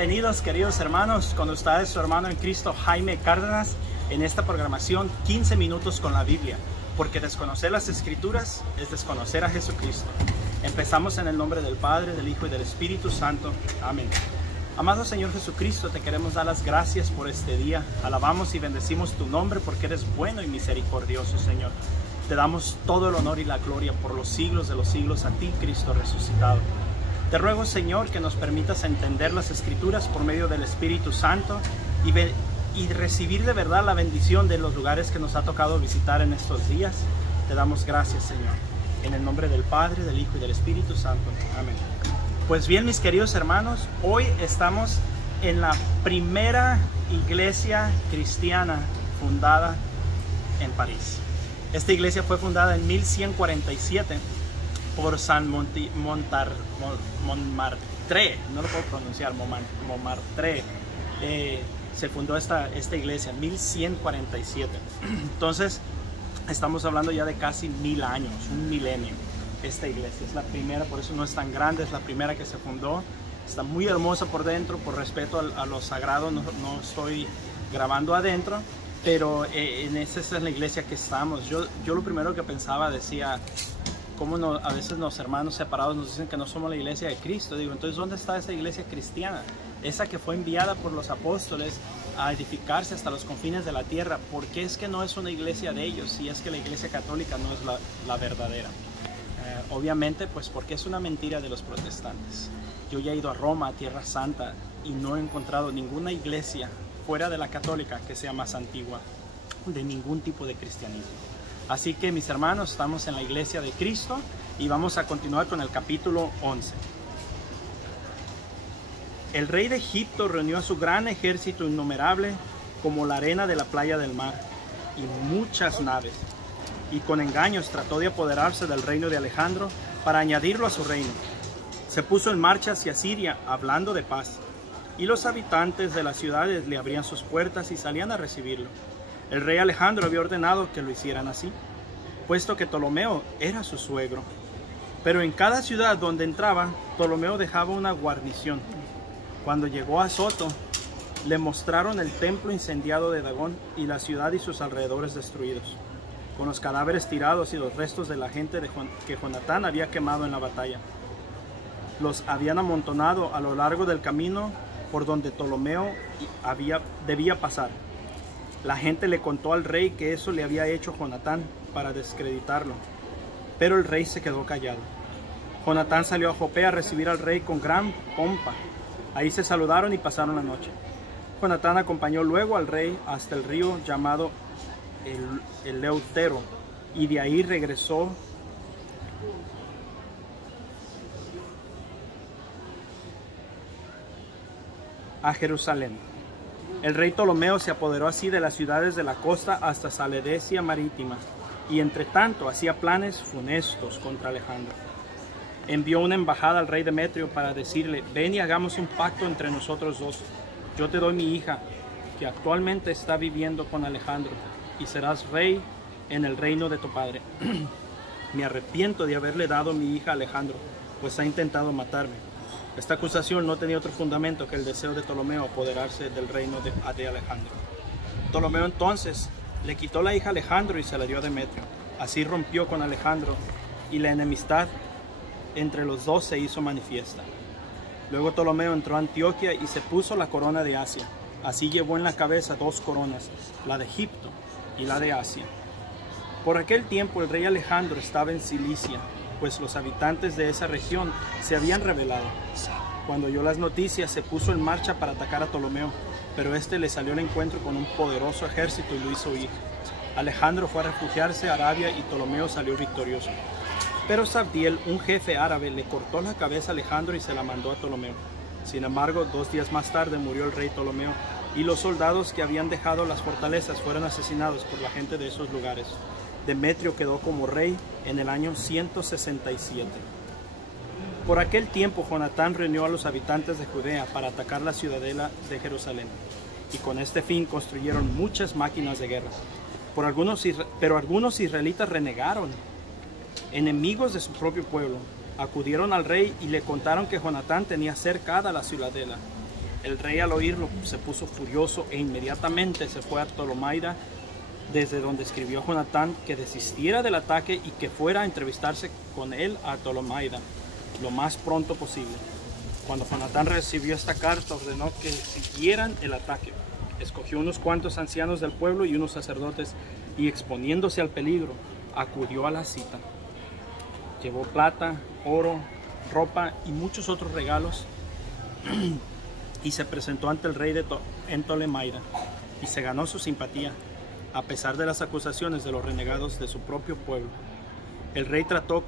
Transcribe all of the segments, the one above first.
Bienvenidos, queridos hermanos, con ustedes su hermano en Cristo, Jaime Cárdenas, en esta programación 15 minutos con la Biblia, porque desconocer las Escrituras es desconocer a Jesucristo. Empezamos en el nombre del Padre, del Hijo y del Espíritu Santo. Amén. Amado Señor Jesucristo, te queremos dar las gracias por este día. Alabamos y bendecimos tu nombre porque eres bueno y misericordioso, Señor. Te damos todo el honor y la gloria por los siglos de los siglos a ti, Cristo resucitado. Te ruego, Señor, que nos permitas entender las Escrituras por medio del Espíritu Santo y recibir de verdad la bendición de los lugares que nos ha tocado visitar en estos días. Te damos gracias, Señor. En el nombre del Padre, del Hijo y del Espíritu Santo. Amén. Pues bien, mis queridos hermanos, hoy estamos en la primera iglesia cristiana fundada en París. Esta iglesia fue fundada en 1147 por San Montmartre, no lo puedo pronunciar, Montmartre. Se fundó esta iglesia en 1147. Entonces, estamos hablando ya de casi 1000 años, un milenio. Esta iglesia es la primera, por eso no es tan grande, es la primera que se fundó. Está muy hermosa por dentro, por respeto a lo sagrado, no estoy grabando adentro, pero esa es la iglesia que estamos. Yo lo primero que pensaba, decía, cómo a veces los hermanos separados nos dicen que no somos la iglesia de Cristo. Digo, entonces, ¿dónde está esa iglesia cristiana? Esa que fue enviada por los apóstoles a edificarse hasta los confines de la tierra. ¿Por qué es que no es una iglesia de ellos si es que la iglesia católica no es la verdadera? Obviamente, pues porque es una mentira de los protestantes. Yo ya he ido a Roma, a Tierra Santa, y no he encontrado ninguna iglesia fuera de la católica que sea más antigua de ningún tipo de cristianismo. Así que, mis hermanos, estamos en la iglesia de Cristo y vamos a continuar con el capítulo 11. El rey de Egipto reunió a su gran ejército innumerable como la arena de la playa del mar y muchas naves, y con engaños trató de apoderarse del reino de Alejandro para añadirlo a su reino. Se puso en marcha hacia Siria hablando de paz, y los habitantes de las ciudades le abrían sus puertas y salían a recibirlo. El rey Alejandro había ordenado que lo hicieran así, puesto que Ptolomeo era su suegro. Pero en cada ciudad donde entraba, Ptolomeo dejaba una guarnición. Cuando llegó a Soto, le mostraron el templo incendiado de Dagón y la ciudad y sus alrededores destruidos, con los cadáveres tirados y los restos de la gente que Jonatán había quemado en la batalla. Los habían amontonado a lo largo del camino por donde Ptolomeo debía pasar. La gente le contó al rey que eso le había hecho Jonatán para descreditarlo, pero el rey se quedó callado. Jonatán salió a Jope a recibir al rey con gran pompa. Ahí se saludaron y pasaron la noche. Jonatán acompañó luego al rey hasta el río llamado el Eleutero, y de ahí regresó a Jerusalén. El rey Ptolomeo se apoderó así de las ciudades de la costa hasta Salesia marítima, y entre tanto hacía planes funestos contra Alejandro. Envió una embajada al rey Demetrio para decirle: ven y hagamos un pacto entre nosotros dos. Yo te doy mi hija, que actualmente está viviendo con Alejandro, y serás rey en el reino de tu padre. Me arrepiento de haberle dado mi hija a Alejandro, pues ha intentado matarme. Esta acusación no tenía otro fundamento que el deseo de Ptolomeo apoderarse del reino de Alejandro. Ptolomeo entonces le quitó la hija a Alejandro y se la dio a Demetrio. Así rompió con Alejandro, y la enemistad entre los dos se hizo manifiesta. Luego Ptolomeo entró a Antioquía y se puso la corona de Asia. Así llevó en la cabeza 2 coronas, la de Egipto y la de Asia. Por aquel tiempo el rey Alejandro estaba en Cilicia, pues los habitantes de esa región se habían rebelado. Cuando oyó las noticias, se puso en marcha para atacar a Ptolomeo, pero este le salió al encuentro con un poderoso ejército y lo hizo huir. Alejandro fue a refugiarse a Arabia y Ptolomeo salió victorioso. Pero Sabdiel, un jefe árabe, le cortó la cabeza a Alejandro y se la mandó a Ptolomeo. Sin embargo, 2 días más tarde murió el rey Ptolomeo, y los soldados que habían dejado las fortalezas fueron asesinados por la gente de esos lugares. Demetrio quedó como rey en el año 167. Por aquel tiempo Jonatán reunió a los habitantes de Judea para atacar la ciudadela de Jerusalén, y con este fin construyeron muchas máquinas de guerra. Pero algunos israelitas renegaron. Enemigos de su propio pueblo, acudieron al rey y le contaron que Jonatán tenía cercada la ciudadela. El rey al oírlo se puso furioso e inmediatamente se fue a Tolemaida, desde donde escribió a Jonatán que desistiera del ataque y que fuera a entrevistarse con él a Tolemaida lo más pronto posible. Cuando Jonatán recibió esta carta, ordenó que siguieran el ataque. Escogió unos cuantos ancianos del pueblo y unos sacerdotes, y exponiéndose al peligro, acudió a la cita. Llevó plata, oro, ropa y muchos otros regalos y se presentó ante el rey en Tolemaida y se ganó su simpatía, a pesar de las acusaciones de los renegados de su propio pueblo. El rey trató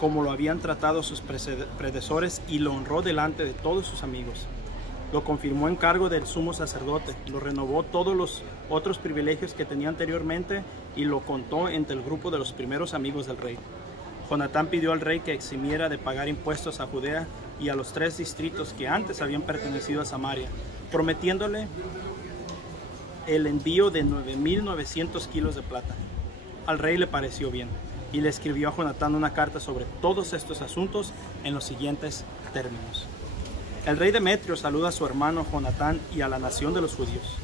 como lo habían tratado sus predecesores y lo honró delante de todos sus amigos. Lo confirmó en cargo del sumo sacerdote, lo renovó todos los otros privilegios que tenía anteriormente y lo contó entre el grupo de los primeros amigos del rey. Jonatán pidió al rey que eximiera de pagar impuestos a Judea y a los 3 distritos que antes habían pertenecido a Samaria, prometiéndole el envío de 9.900 kilos de plata. Al rey le pareció bien y le escribió a Jonatán una carta sobre todos estos asuntos en los siguientes términos. El rey Demetrio saluda a su hermano Jonatán y a la nación de los judíos.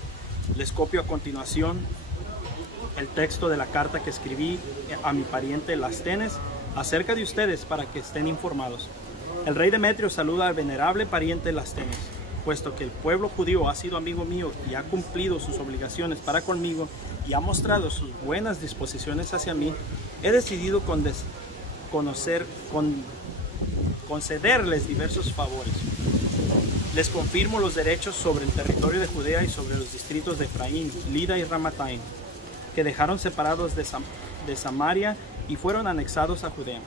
Les copio a continuación el texto de la carta que escribí a mi pariente Lástenes acerca de ustedes para que estén informados. El rey Demetrio saluda al venerable pariente Lástenes. Puesto que el pueblo judío ha sido amigo mío y ha cumplido sus obligaciones para conmigo y ha mostrado sus buenas disposiciones hacia mí, he decidido concederles diversos favores. Les confirmo los derechos sobre el territorio de Judea y sobre los distritos de Efraín, Lida y Ramataim, que dejaron separados de Samaria y fueron anexados a Judea,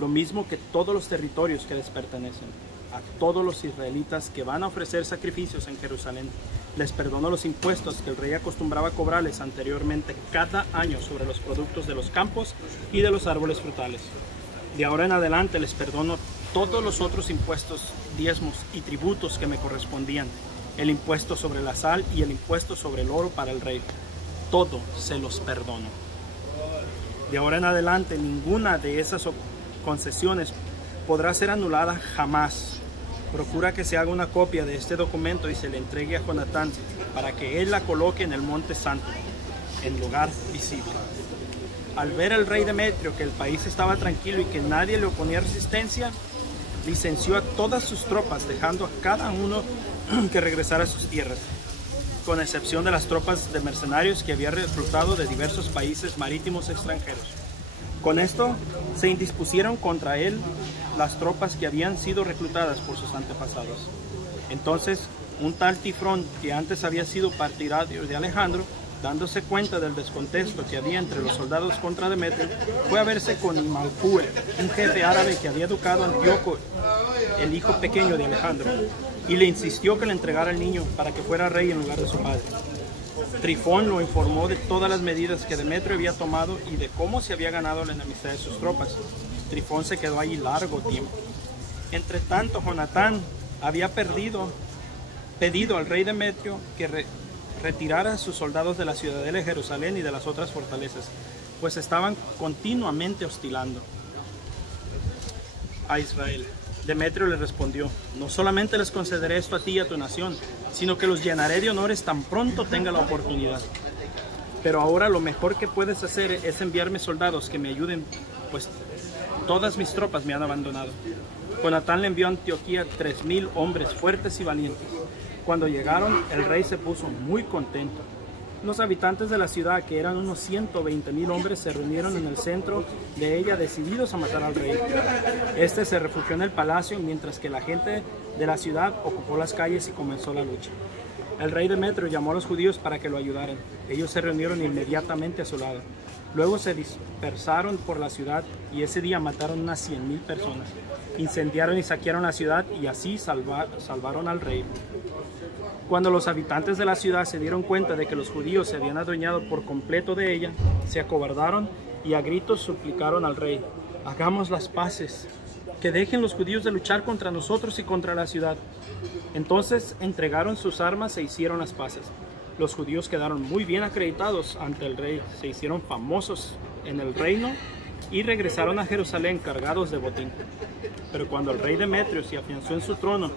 lo mismo que todos los territorios que les pertenecen. A todos los israelitas que van a ofrecer sacrificios en Jerusalén, les perdono los impuestos que el rey acostumbraba cobrarles anteriormente cada año sobre los productos de los campos y de los árboles frutales. De ahora en adelante les perdono todos los otros impuestos, diezmos y tributos que me correspondían, el impuesto sobre la sal y el impuesto sobre el oro para el rey. Todo se los perdono. De ahora en adelante ninguna de esas concesiones podrá ser anulada jamás. Procura que se haga una copia de este documento y se le entregue a Jonatán para que él la coloque en el monte santo, en lugar visible. Al ver el rey Demetrio que el país estaba tranquilo y que nadie le oponía resistencia, licenció a todas sus tropas, dejando a cada uno que regresara a sus tierras, con excepción de las tropas de mercenarios que había reclutado de diversos países marítimos extranjeros. Con esto se indispusieron contra él las tropas que habían sido reclutadas por sus antepasados. Entonces, un tal Tifrón, que antes había sido partidario de Alejandro, dándose cuenta del descontento que había entre los soldados contra Demetrio, fue a verse con Imalcúe, un jefe árabe que había educado a Antíoco, el hijo pequeño de Alejandro, y le insistió que le entregara al niño para que fuera rey en lugar de su padre. Trifón lo informó de todas las medidas que Demetrio había tomado y de cómo se había ganado la enemistad de sus tropas. Trifón se quedó allí largo tiempo. Entre tanto, Jonatán había pedido al rey Demetrio que retirara a sus soldados de la ciudadela de Jerusalén y de las otras fortalezas, pues estaban continuamente hostilando a Israel. Demetrio le respondió: no solamente les concederé esto a ti y a tu nación, sino que los llenaré de honores tan pronto tenga la oportunidad. Pero ahora lo mejor que puedes hacer es enviarme soldados que me ayuden, pues todas mis tropas me han abandonado. Jonatán le envió a Antioquía 3.000 hombres fuertes y valientes. Cuando llegaron, el rey se puso muy contento. Los habitantes de la ciudad, que eran unos 120.000 hombres, se reunieron en el centro de ella decididos a matar al rey. Este se refugió en el palacio, mientras que la gente de la ciudad ocupó las calles y comenzó la lucha. El rey Demetrio llamó a los judíos para que lo ayudaran. Ellos se reunieron inmediatamente a su lado. Luego se dispersaron por la ciudad y ese día mataron unas 100.000 personas. Incendiaron y saquearon la ciudad y así salvaron al rey. Cuando los habitantes de la ciudad se dieron cuenta de que los judíos se habían adueñado por completo de ella, se acobardaron y a gritos suplicaron al rey: hagamos las paces, que dejen los judíos de luchar contra nosotros y contra la ciudad. Entonces entregaron sus armas e hicieron las paces. Los judíos quedaron muy bien acreditados ante el rey, se hicieron famosos en el reino y regresaron a Jerusalén cargados de botín. Pero cuando el rey Demetrio se afianzó en su trono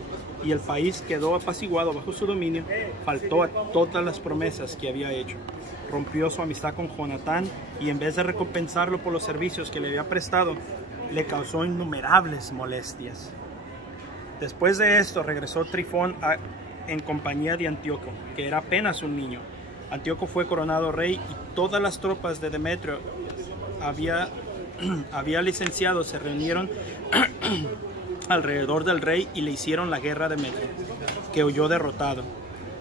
y el país quedó apaciguado bajo su dominio, faltó a todas las promesas que había hecho. Rompió su amistad con Jonatán y en vez de recompensarlo por los servicios que le había prestado, le causó innumerables molestias. Después de esto regresó Trifón en compañía de Antíoco, que era apenas un niño. Antíoco fue coronado rey y todas las tropas de Demetrio había licenciado se reunieron alrededor del rey y le hicieron la guerra a Demetrio, que huyó derrotado.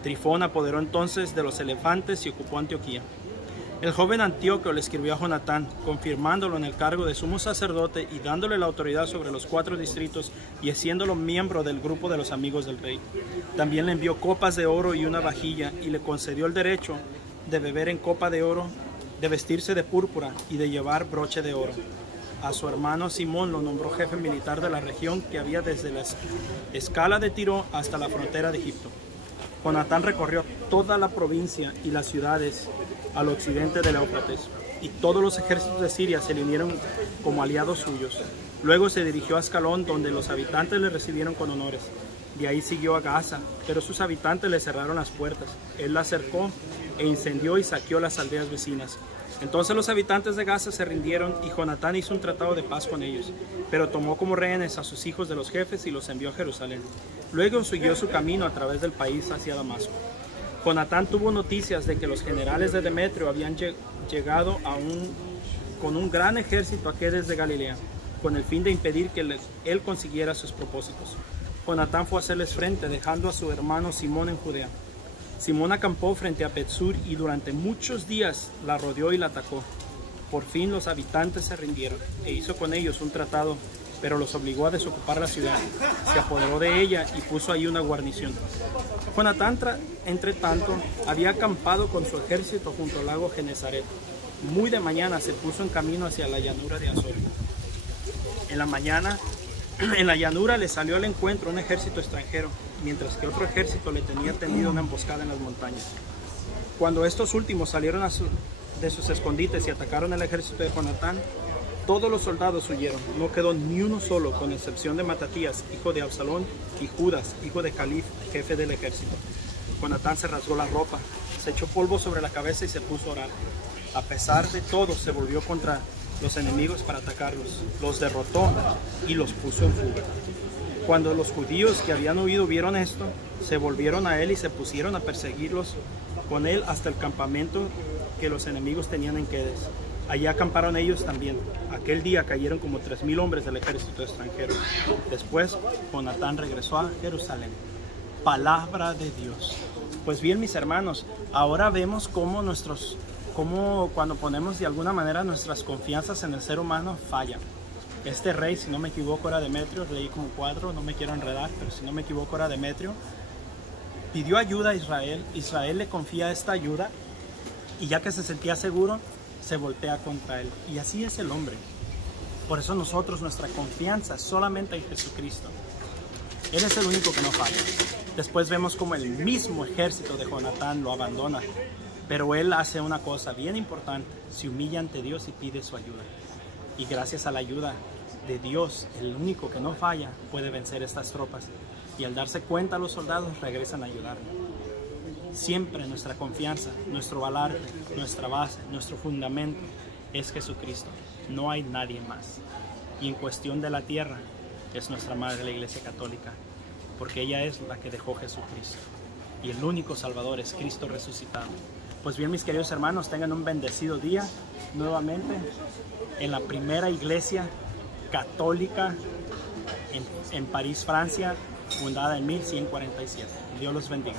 Trifón apoderó entonces de los elefantes y ocupó Antioquía. El joven Antíoco le escribió a Jonatán, confirmándolo en el cargo de sumo sacerdote y dándole la autoridad sobre los 4 distritos y haciéndolo miembro del grupo de los amigos del rey. También le envió copas de oro y una vajilla y le concedió el derecho de beber en copa de oro, de vestirse de púrpura y de llevar broche de oro. A su hermano Simón lo nombró jefe militar de la región que había desde la escala de Tiro hasta la frontera de Egipto. Jonatán recorrió toda la provincia y las ciudades al occidente del Éufrates, y todos los ejércitos de Siria se le unieron como aliados suyos. Luego se dirigió a Ascalón, donde los habitantes le recibieron con honores. De ahí siguió a Gaza, pero sus habitantes le cerraron las puertas. Él la cercó e incendió y saqueó las aldeas vecinas. Entonces los habitantes de Gaza se rindieron y Jonatán hizo un tratado de paz con ellos, pero tomó como rehenes a sus hijos de los jefes y los envió a Jerusalén. Luego siguió su camino a través del país hacia Damasco. Jonatán tuvo noticias de que los generales de Demetrio habían llegado con un gran ejército a Quedes de Galilea, con el fin de impedir que él consiguiera sus propósitos. Jonatán fue a hacerles frente, dejando a su hermano Simón en Judea. Simón acampó frente a Betsur y durante muchos días la rodeó y la atacó. Por fin los habitantes se rindieron e hizo con ellos un tratado, pero los obligó a desocupar la ciudad. Se apoderó de ella y puso ahí una guarnición. Jonatán, entre tanto, había acampado con su ejército junto al lago Genezaret. Muy de mañana se puso en camino hacia la llanura de Azor. En la llanura le salió al encuentro un ejército extranjero, mientras que otro ejército le tenía tendido una emboscada en las montañas. Cuando estos últimos salieron de sus escondites y atacaron al ejército de Jonatán, todos los soldados huyeron. No quedó ni uno solo, con excepción de Matatías, hijo de Absalón, y Judas, hijo de Calif, jefe del ejército. Jonatán se rasgó la ropa, se echó polvo sobre la cabeza y se puso a orar. A pesar de todo, se volvió contra los enemigos para atacarlos, los derrotó y los puso en fuga. Cuando los judíos que habían huido vieron esto, se volvieron a él y se pusieron a perseguirlos con él hasta el campamento que los enemigos tenían en Quedes. Allí acamparon ellos también. Aquel día cayeron como 3000 hombres del ejército extranjero. Después, Jonatán regresó a Jerusalén. Palabra de Dios. Pues bien, mis hermanos, ahora vemos cómo cuando ponemos de alguna manera nuestras confianzas en el ser humano falla. Este rey, si no me equivoco, era Demetrio, leí como 4, no me quiero enredar, pero si no me equivoco era Demetrio. Pidió ayuda a Israel, Israel le confía esta ayuda y ya que se sentía seguro, se voltea contra él. Y así es el hombre. Por eso nosotros, nuestra confianza solamente en Jesucristo. Él es el único que no falla. Después vemos como el mismo ejército de Jonatán lo abandona. Pero él hace una cosa bien importante, se humilla ante Dios y pide su ayuda. Y gracias a la ayuda de Dios, el único que no falla, puede vencer estas tropas. Y al darse cuenta los soldados regresan a ayudarle. Siempre nuestra confianza, nuestro baluarte, nuestra base, nuestro fundamento es Jesucristo. No hay nadie más. Y en cuestión de la tierra, es nuestra Madre la Iglesia Católica, porque ella es la que dejó Jesucristo. Y el único Salvador es Cristo resucitado. Pues bien, mis queridos hermanos, tengan un bendecido día nuevamente en la primera iglesia católica en París, Francia, fundada en 1147. Dios los bendiga.